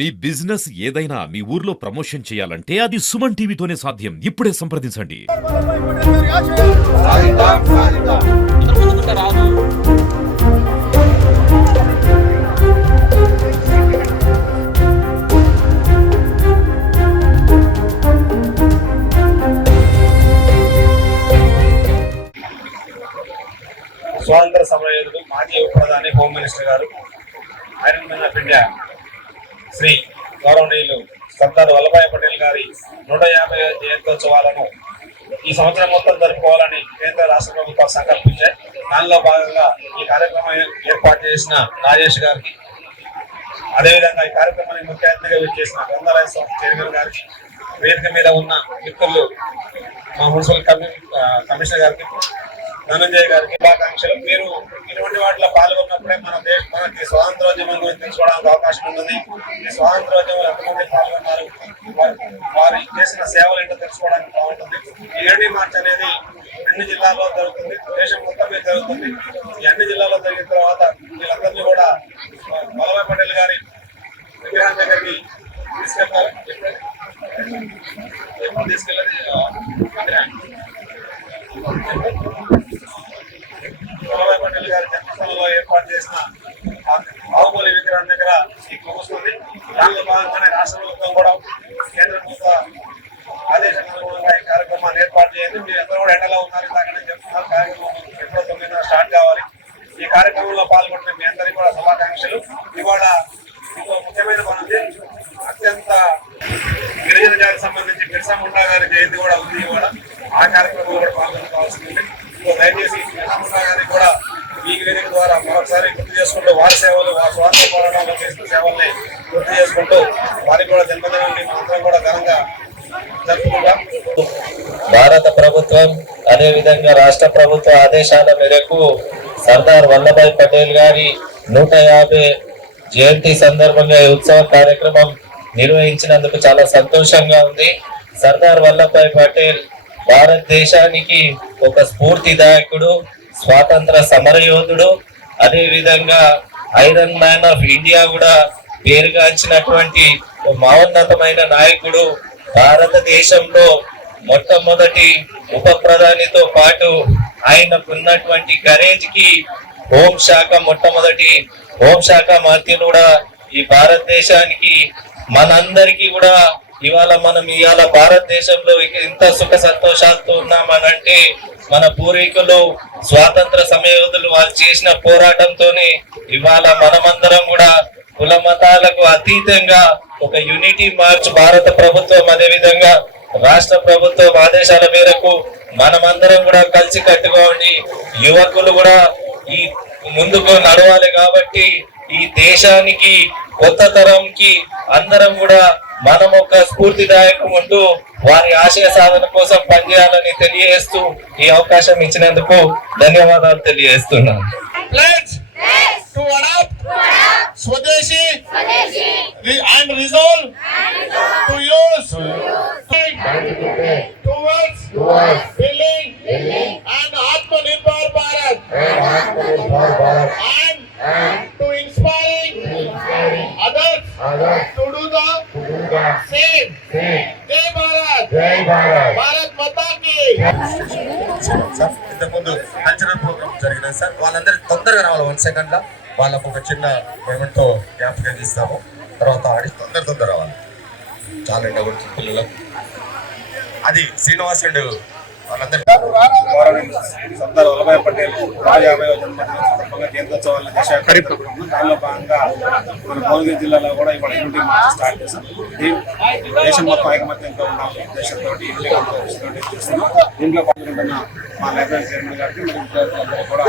మీ business ఏదైనా మీ ఊర్లో promotion చేయాలంటే అది సుమన్ టీవీతోనే సాధ్యం. ఇప్పుడే సంప్రదించండి. స్వాతంత్ర సమరయోధుడు మాజీ ఉప ప్రధాని హోమ్ మినిస్టర్ గారు iron man of India Shri గౌరవనీయులు సర్దార్ వల్లభాయ్ పటేల్ గారి 150వ జయంతోత్సవాలను ఈ సంవత్సరం మొత్తం జరుపుకోవాలని కేంద్ర రాష్ట్ర ప్రభుత్వాలు సంకల్పించాయి. దానిలో భాగంగా ఈ కార్యక్రమం ఏర్పాటు చేసిన రాజేష్ గారికి, అదేవిధంగా ఈ కార్యక్రమానికి ముఖ్య అతిథిగా విచ్చేసిన గ్రంథాలయ సంస్థ చైర్మన్ గారికి, వేదిక మీద ఉన్న మిత్రులు మా మున్సిపల్ కమిషనర్ గారికి, ధనంజయ్ గారికి శుభాకాంక్షలు. మీరు ఇటువంటి వాటిలో పాల్గొన్నప్పుడే మనకి స్వాతంత్రోద్యమం గురించి తెలుసుకోవడానికి అవకాశం ఉంటుంది. ఈ స్వాతంత్రోద్యమంలో ఎంతమంది పాల్గొన్నారు, వారు చేసిన సేవలు ఏంటో తెలుసుకోవడానికి బాగుంటుంది. ఈ 7 మార్చ్ అనేది అన్ని జిల్లాల్లో జరుగుతుంది, దేశం మొత్తం మీద జరుగుతుంది. ఈ అన్ని జిల్లాల్లో జరిగిన తర్వాత వీళ్ళందరినీ కూడా వల్లభాయ్ పటేల్ గారి విగ్రహం దగ్గరికి తీసుకెళ్తారు. ఎప్పుడు తీసుకెళ్ళాలి? వల్లభాయ్ పటేల్ గారి జన్మస్థలంలో ఏర్పాటు చేసిన బాహుబలి విగ్రహం దగ్గర ఈ ముగుస్తుంది. దానిలో భాగంగానే రాష్ట్ర ప్రభుత్వం కూడా కేంద్ర ప్రభుత్వ ఆదేశానుగుణంగా ఈ కార్యక్రమాన్ని ఏర్పాటు చేయండి. మీరు అందరూ కూడా ఎండలో ఉన్నారు, ఇందాకనే చెప్తున్నారు. కార్యక్రమం ఎప్పుడో 9న స్టార్ట్ కావాలి. ఈ కార్యక్రమంలో పాల్గొంటున్న మీ అందరికీ కూడా శుభాకాంక్షలు. ఇవాళ ఇంకో ముఖ్యమైన పనుంది. అత్యంత గిరిజన జాతికి సంబంధించి బిర్సా ముండా గారి జయంతి కూడా ఉంది. ఇవాళ ఆ కార్యక్రమంలో కూడా పాల్గొనవలసింది. దయచేసి బిర్సా ముండా గారికి కూడా ఈ వేదిక ద్వారా మరొకసారి గుర్తు చేసుకుంటూ వారి సేవలు, వారి స్వాతంత్ర పోరాటంలో చేసిన సేవల్ని గుర్తు చేసుకుంటూ వారికి కూడా జన్మదినాన్ని మనందరం కూడా ఘనంగా జరుపుకుంటాం. భారత ప్రభుత్వం అదేవిధంగా రాష్ట్ర ప్రభుత్వ ఆదేశాల మేరకు సర్దార్ వల్లభాయ్ పటేల్ గారి 150 జయంతి సందర్భంగా ఈ ఉత్సవ కార్యక్రమం నిర్వహించినందుకు చాలా సంతోషంగా ఉంది. సర్దార్ వల్లభాయ్ పటేల్ భారతదేశానికి ఒక స్ఫూర్తిదాయకుడు, స్వాతంత్ర సమరయోధుడు, అదే విధంగా ఐరన్ మ్యాన్ ఆఫ్ ఇండియా కూడా పేరుగాంచినటువంటి మహోన్నతమైన నాయకుడు. భారతదేశంలో మొట్టమొదటి ఉప ప్రధానితో పాటు ఆయనకున్నటువంటి కరేజ్ కి మొట్టమొదటి హోంశాఖ మంత్రి కూడా ఈ భారతదేశానికి మనందరికీ కూడా ఇవాళ భారతదేశంలో ఇంత సుఖ సంతోషాలతో ఉన్నామనంటే మన పూర్వీకులు స్వాతంత్ర సమరయోధులు వాళ్ళు చేసిన పోరాటంతోనే ఇవాళ మనమందరం కూడా కుల మతాలకు అతీతంగా ఒక యూనిటీ మార్చ్ భారత ప్రభుత్వం అదే విధంగా రాష్ట్ర ప్రభుత్వం ఆదేశాల మేరకు మనమందరం కూడా కలిసి కట్టుగా ఉండి యువకులు కూడా ఈ ముందుకు నడవాలి. కాబట్టి ఈ దేశానికి కొత్త తరంకి అందరం కూడా మనం ఒక స్ఫూర్తిదాయకం ఉంటూ వారి ఆశయ సాధన కోసం పనిచేయాలని తెలియజేస్తూ ఈ అవకాశం ఇచ్చినందుకు ధన్యవాదాలు తెలియజేస్తున్నాను. To adopt Swadeshi and resolve to use towards building and Atmanirbhar Bharat and to inspiring others to do the same. Jai Bharat, Bharat Mata ki. ఇంతకుముందు కల్చరల్ ప్రోగ్రామ్ జరిగినాయి సార్. వాళ్ళందరూ తొందరగా రావాలి. 1 సెకండ్ లో వాళ్ళకు ఒక చిన్న మూమెంట్ తో జ్ఞాపకం ఇస్తాము. తర్వాత ఆడి తొందర రావాలి. చాలా ఎండ కొడుతుంది పిల్లలకు. అది శ్రీనివాస్ అండ్ వాళ్ళందరూ సర్దార్ వల్లభాయ్ పటేల్ 150వ జన్మదిన సందర్భంగా జయంతోత్సవాలను చేసే కార్యక్రమం. దానిలో భాగంగా మన భువనగిరి జిల్లాలో కూడా ఇవాళ యూనిటీ మార్చ్ స్టార్ట్ చేశాం. దేశం మొత్తం ఐకమత్యంతో ఉన్న దేశంతో చేస్తున్నాం. దీంట్లో పాల్గొంటున్న మా లైబ్రరీ చైర్మన్ గారికి, మరి విద్యార్థులందరూ కూడా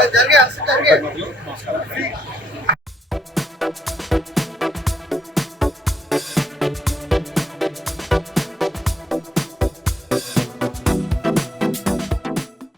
నమస్కారం.